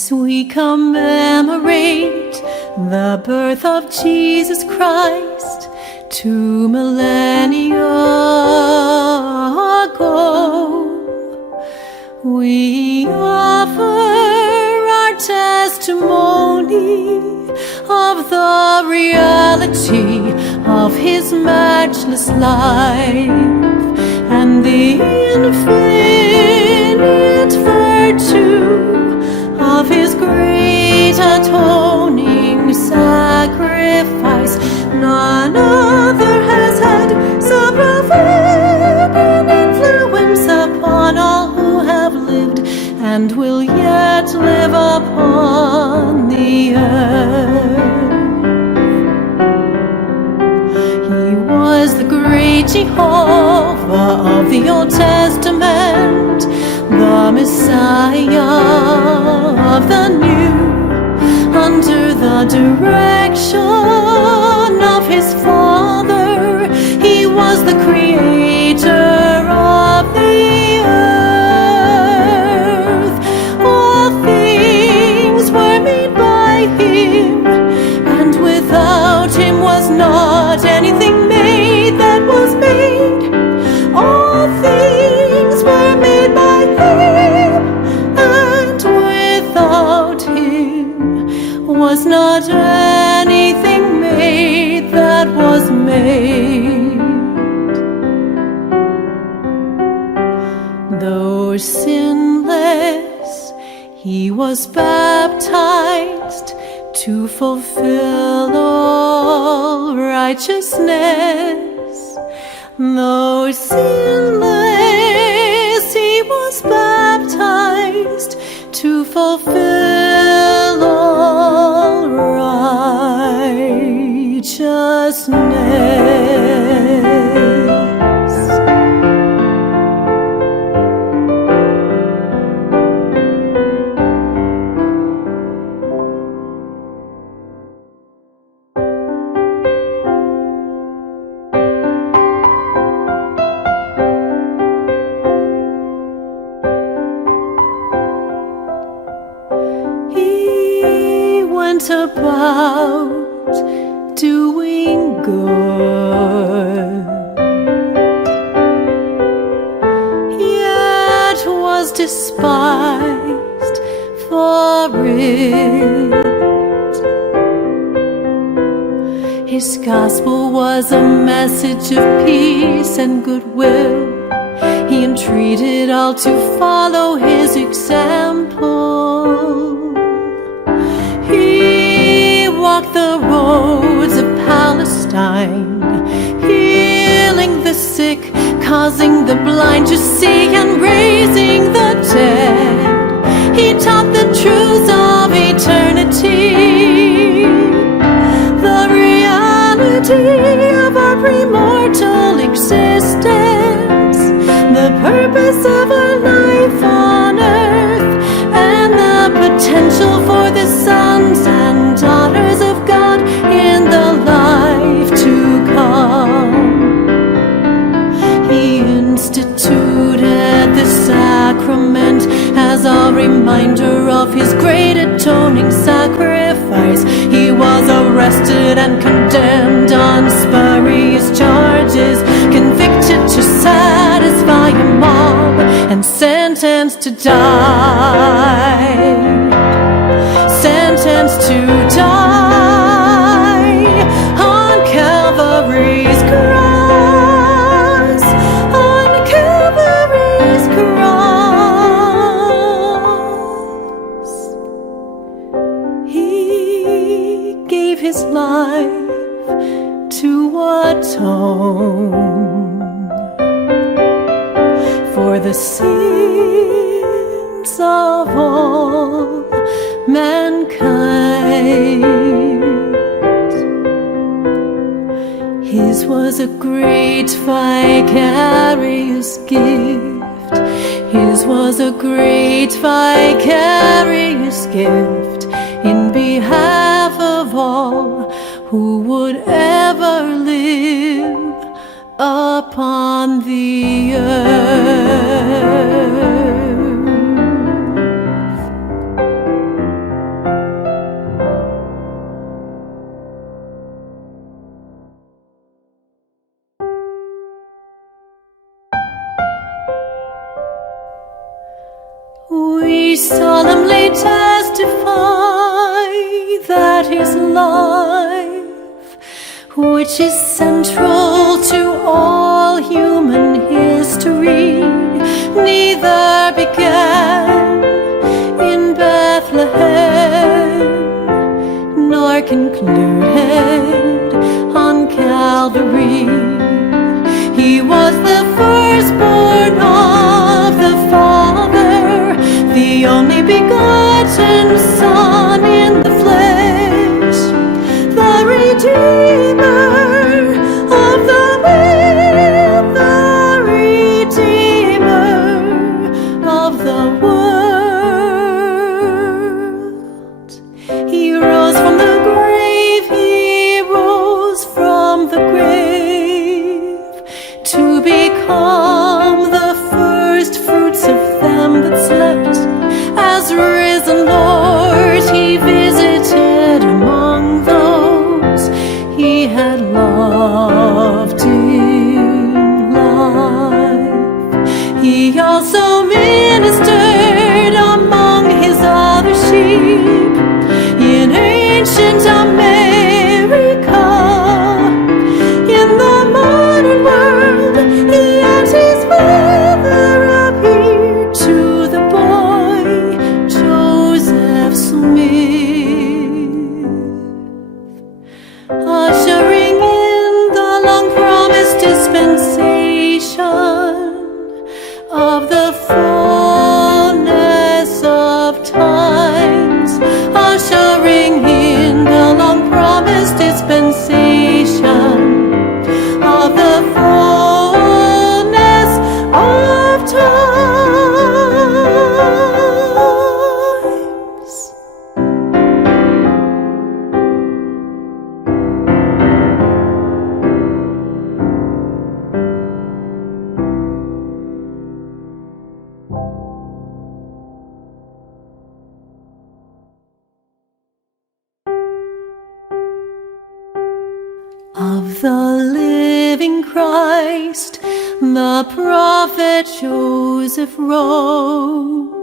As we commemorate the birth of Jesus Christ 2 millennia ago, we offer our testimony of the reality of His matchless life and the infinite virtue of His great atoning sacrifice. None other has had so profound an influence upon all who have lived and will yet live upon the earth. He was the great Jehovah of the Old Testament, the Messiah of the New, under the direction of His Father. He was the creator of the earth. All things were made by Him, and without Him was not anything made that was made. All things were made by Him, and without Him was not anything made that was made. Though sinless, He was baptized to fulfill all righteousness. Though sinless, He was baptized to fulfill all righteousness. About doing good, yet was despised for it. His gospel was a message of peace and goodwill. He entreated all to follow His example. He walked the roads of Palestine, healing the sick, causing the blind to see, and raising the dead. He taught the truths of eternity, the reality of our premortal existence, the purpose of our life on earth, and the potential for the sons and daughters of God in the life to come. He instituted the sacrament as a reminder of His great atoning sacrifice. He was arrested and condemned on spurious charges, convicted to satisfy a mob, and sentenced to die. Sentenced to die on Calvary's cross, on Calvary's cross. He gave His life to atone for the sins of all mankind. His was a great vicarious gift. His was a great vicarious gift in behalf of all who would ever live upon the earth. solemnly testify that his life, which is central to all human history, neither began in Bethlehem nor concluded on Calvary. He was the firstborn of the Father, the only begotten Son in the flesh, the Redeemer of the world, the Redeemer of the world. He rose from the grave, he rose from the grave to become the first fruits of them that slept. As risen Lord, he visited among those he had loved in life. He also ministered among his other sheep in ancient America. In the modern world, yet his father appeared to the boy Joseph Smith, ushering in the long-promised dispensation of the fullness of times, ushering in the long-promised dispensation of the fullness of times. Of the living Christ, the prophet Joseph wrote.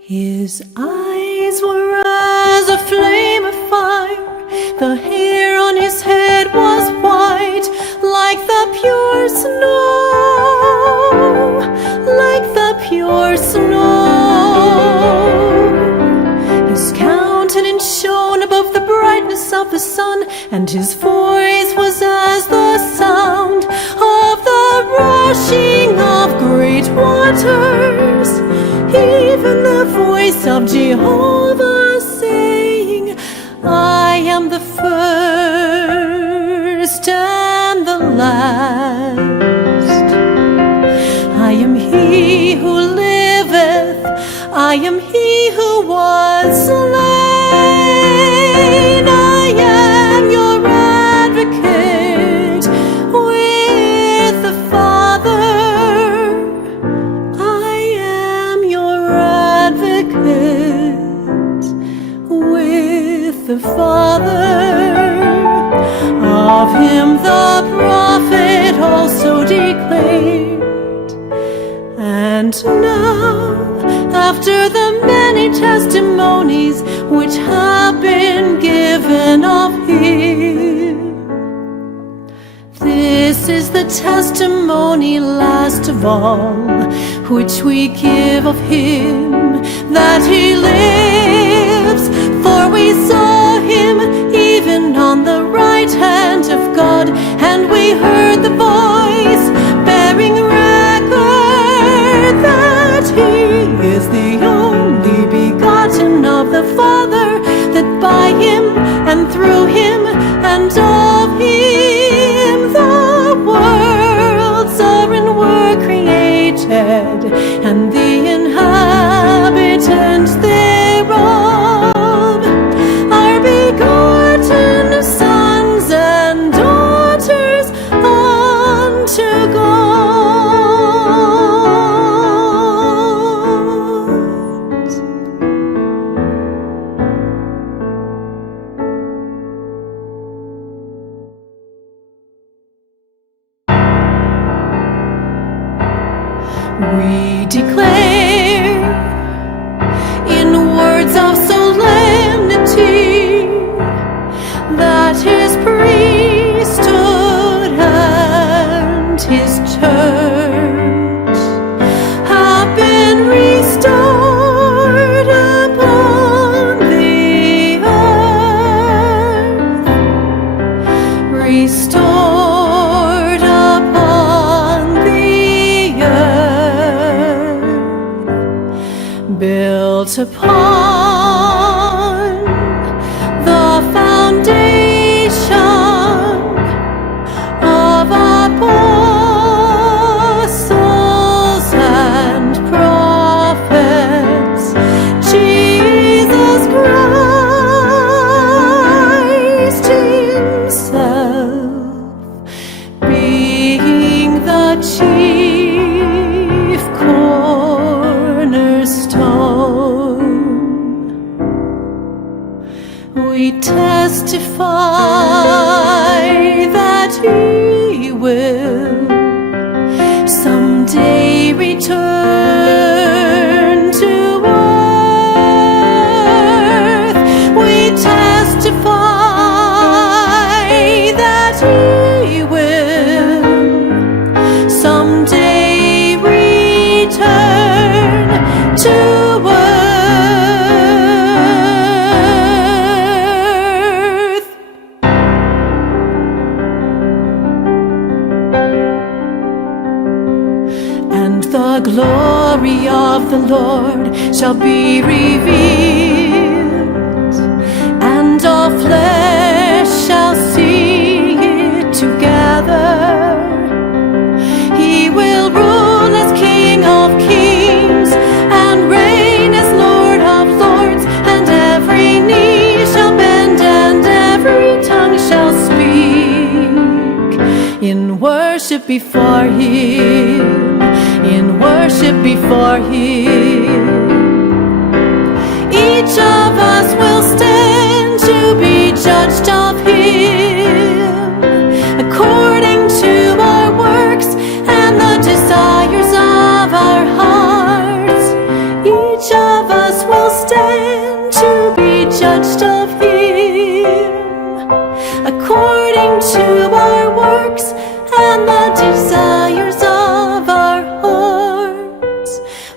His eyes were as a flame of fire, the hair on his head was white, like the pure snow, like the pure snow. His countenance shone above the brightness of the sun, and his voice was as the sound of the rushing of great waters, even the voice of Jehovah saying, I am the first and the last. I am he who liveth, I am he who was slain. I am your advocate with the Father. I am your advocate with the Father. Of him the prophet also declared. And now, after the many testimonies which have been given of him, this is the testimony last of all, which we give of him, that he lives. For we saw him even on the right hand of God, and we heard the voice bearing record that he is the only begotten of the Father, that by him and through him and of him the worlds are and were created, and the inhabitants thereof are begotten sons and daughters unto God. We declare We testify that He will someday return to earth. We testify that He will someday return to earth. And the glory of the Lord shall be revealed, and all flesh shall see it together. He will rule as King of kings and reign as Lord of lords, and every knee shall bend and every tongue shall speak in worship before Him, in worship before Him. Each of us will stand to be judged of Him according to our works and the desires of our hearts. Each of us will stand to be judged of Him according to our works and the desires of our hearts.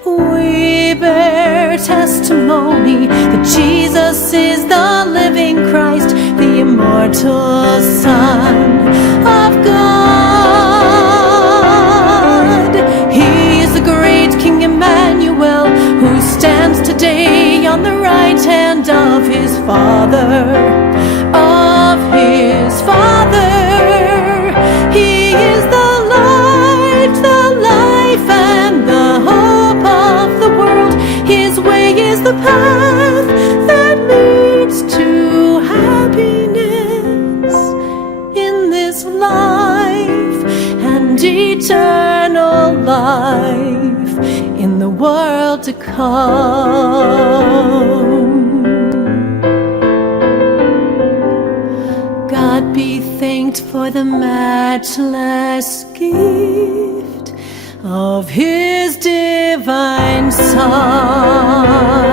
We bear testimony that Jesus is the living Christ, the immortal Son of God. He is the great King Emmanuel, who stands today on the right hand of His Father, of His Father. He is the light, the life, and the hope of the world. His way is the path that leads to happiness in this life and eternal life in the world to come. God be thanked for the matchless gift of His divine Son.